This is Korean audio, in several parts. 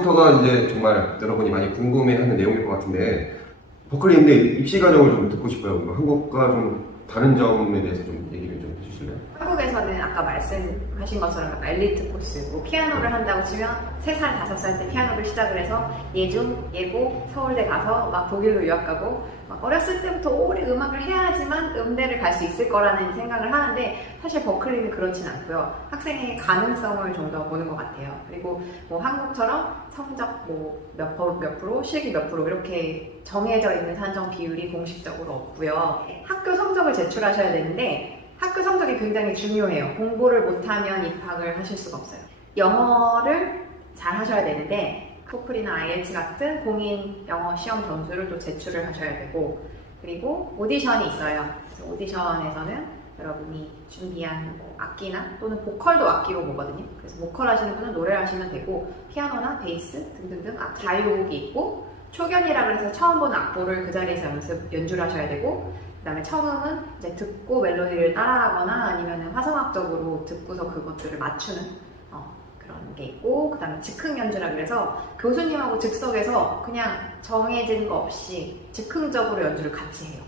여기서부터가 이제 정말 여러분이 많이 궁금해하는 내용일 것 같은데, 버클리 근데 입시 과정을 좀 듣고 싶어요. 한국과 좀 다른 점에 대해서 좀 얘기를 좀 해주실래요? 한국에서는 아까 말씀하신 것처럼 엘리트 코스, 뭐 피아노를 한다고 치면 3살, 5살 때 피아노를 시작을 해서 예중, 예고, 서울대 가서 막 독일로 유학 가고 막 어렸을 때부터 오래 음악을 해야지만 음대를 갈 수 있을 거라는 생각을 하는데 사실 버클리는 그렇진 않고요. 학생의 가능성을 좀 더 보는 것 같아요. 그리고 뭐 한국처럼 성적 뭐 몇 프로, 실기 몇 프로 이렇게 정해져 있는 산정 비율이 공식적으로 없고요. 학교 성적을 제출하셔야 되는데 학교 성적이 굉장히 중요해요. 공부를 못하면 입학을 하실 수가 없어요. 영어를 잘 하셔야 되는데 토플이나 IELTS 같은 공인 영어 시험 점수를 또 제출을 하셔야 되고 그리고 오디션이 있어요. 그래서 오디션에서는 여러분이 준비한 뭐 악기나 또는 보컬도 악기로 보거든요. 그래서 보컬 하시는 분은 노래를 하시면 되고 피아노나 베이스 등등등 자유곡이 있고 초견이라 해서 처음 보는 악보를 그 자리에서 연주를 하셔야 되고 그 다음에 청음은 이제 듣고 멜로디를 따라하거나 아니면 화성학적으로 듣고서 그것들을 맞추는 그런 게 있고 그 다음에 즉흥 연주라 그래서 교수님하고 즉석에서 그냥 정해진 거 없이 즉흥적으로 연주를 같이 해요.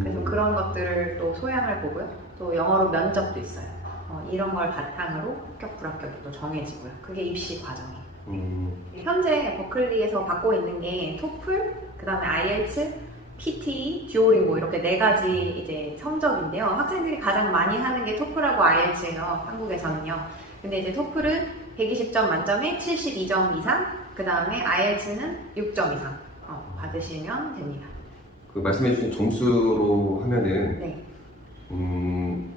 그래서 그런 것들을 또 소양을 보고요. 또 영어로 면접도 있어요. 이런 걸 바탕으로 합격, 불합격이 또 정해지고요. 그게 입시 과정이에요. 현재 버클리에서 받고 있는 게 토플, 그 다음에 IELTS, PT, 듀오링고 이렇게 4가지 이제 성적인데요. 학생들이 가장 많이 하는 게 토플하고 IELTS예요. 한국에서는요. 근데 이제 토플은 120점 만점에 72점 이상, 그 다음에 IELTS는 6점 이상 받으시면 됩니다. 그 말씀해주신 점수로 하면은 네.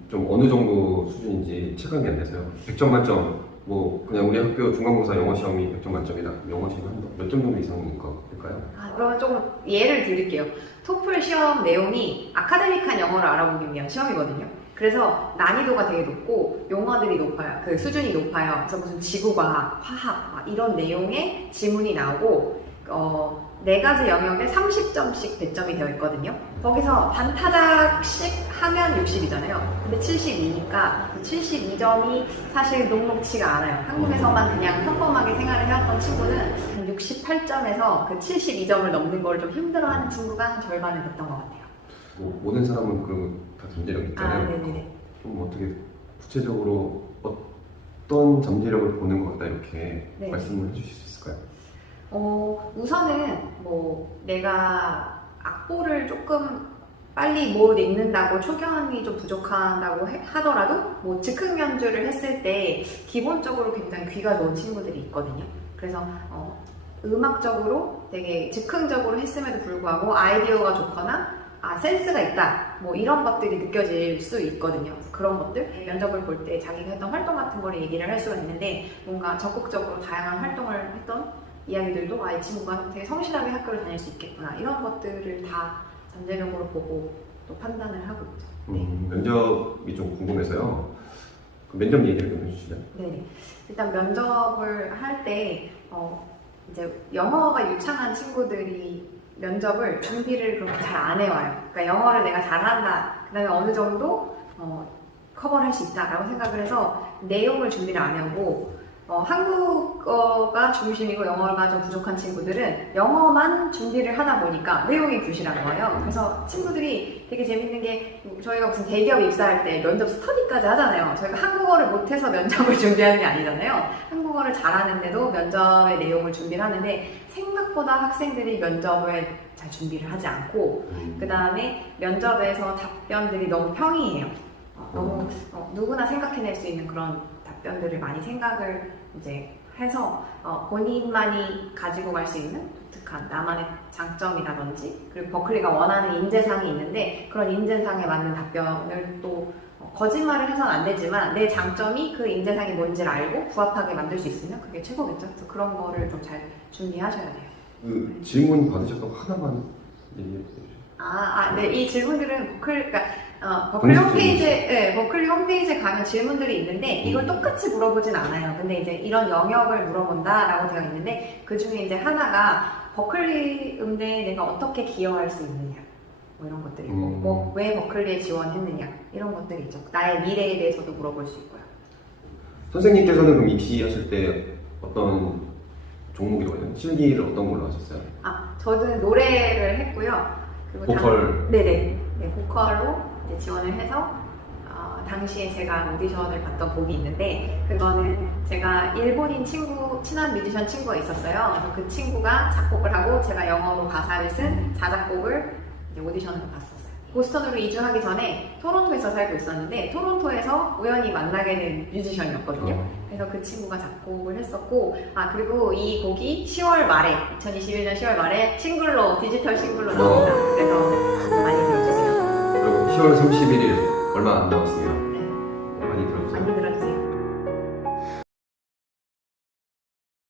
좀 어느 정도 수준인지 체감이 안 돼서요. 100점 만점, 뭐 그냥 우리 학교 중간고사 영어 시험이 100점 만점이다. 영어 시험 몇 점 정도 이상인 걸까요? 그러면 조금 예를 드릴게요. 토플 시험 내용이 아카데믹한 영어를 알아보기 위한 시험이거든요. 그래서 난이도가 되게 높고 용어들이 높아요. 그 수준이 높아요. 그래서 무슨 지구과학, 화학 이런 내용의 지문이 나오고 4가지 영역에 30점씩 배점이 되어 있거든요. 거기서 반타작씩 하면 60이잖아요. 근데 72니까 그 72점이 사실 녹록치가 않아요. 한국에서만 그냥 평범하게 생활을 해왔던 친구는 68점에서 그 72점을 넘는 걸 좀 힘들어하는 친구가 한 절반은 됐던 것 같아요. 뭐 모든 사람은 다 잠재력 있잖아요. 네네네. 좀 어떻게 구체적으로 어떤 잠재력을 보는 것 같다 이렇게 네. 말씀을 해주실 수 있을까요? 우선은 뭐 내가 악보를 조금 빨리 못 읽는다고 초견이 좀 부족하다고 하더라도 뭐 즉흥 연주를 했을 때 기본적으로 굉장히 귀가 좋은 친구들이 있거든요. 그래서 음악적으로 되게 즉흥적으로 했음에도 불구하고 아이디어가 좋거나 센스가 있다 뭐 이런 것들이 느껴질 수 있거든요. 그런 것들 면접을 볼 때 자기가 했던 활동 같은 거를 얘기를 할 수가 있는데 뭔가 적극적으로 다양한 활동을 했던 이야기들도 이 친구가 되게 성실하게 학교를 다닐 수 있겠구나 이런 것들을 다 잠재력으로 보고 또 판단을 하고 있죠. 네. 면접이 좀 궁금해서요. 그 면접 얘기를 좀 해주시죠. 네. 일단 면접을 할 때 이제 영어가 유창한 친구들이 면접을 준비를 그렇게 잘 안 해와요. 그러니까 영어를 내가 잘한다, 그 다음에 어느 정도 커버를 할 수 있다라고 생각을 해서 내용을 준비를 안 해오고 한국어가 중심이고 영어가 좀 부족한 친구들은 영어만 준비를 하다 보니까 내용이 부실한 거예요. 그래서 친구들이 되게 재밌는 게 저희가 무슨 대기업 입사할 때 면접 스터디까지 하잖아요. 저희가 한국어를 못해서 면접을 준비하는 게 아니잖아요. 한국어를 잘하는데도 면접의 내용을 준비를 하는데 생각보다 학생들이 면접을 잘 준비를 하지 않고 그 다음에 면접에서 답변들이 너무 평이해요. 너무 누구나 생각해낼 수 있는 그런 답변들을 많이 생각을 이제 해서 본인만이 가지고 갈 수 있는 독특한 나만의 장점이라든지 그리고 버클리가 원하는 인재상이 있는데 그런 인재상에 맞는 답변을 또 거짓말을 해서는 안 되지만 내 장점이 그 인재상이 뭔지를 알고 부합하게 만들 수 있으면 그게 최고겠죠. 그래서 그런 거를 좀 잘 준비하셔야 돼요. 그 질문 받으셨다고 하나만 얘기해 주세요. 네. 이 질문들은 버클리 홈페이지에 가면 질문들이 있는데 이걸 똑같이 물어보진 않아요. 근데 이제 이런 영역을 물어본다라고 되어 있는데 그 중에 이제 하나가 버클리 음대에 내가 어떻게 기여할 수 있느냐 뭐 이런 것들이고 뭐 왜 버클리에 지원했느냐 이런 것들이 있죠. 나의 미래에 대해서도 물어볼 수 있고요. 선생님께서는 그럼 입시하실 때 어떤 종목이거든요. 실기를 어떤 걸로 하셨어요? 저는 노래를 했고요. 그리고 보컬. 네네. 네, 보컬로 이제 지원을 해서 당시에 제가 오디션을 봤던 곡이 있는데 그거는 제가 일본인 친한 뮤지션 친구가 있었어요. 그래서 그 친구가 작곡을 하고 제가 영어로 가사를 쓴 자작곡을 이제 오디션을 봤었어요. 보스턴으로 이주하기 전에 토론토에서 살고 있었는데 토론토에서 우연히 만나게 된 뮤지션이었거든요. 그래서 그 친구가 작곡을 했었고 그리고 이 곡이 10월 말에 2021년 10월 말에 싱글로 디지털 싱글로 나옵니다. 그래서 많이 들어주세요. 그리고 10월 31일 얼마 안 남았습니다.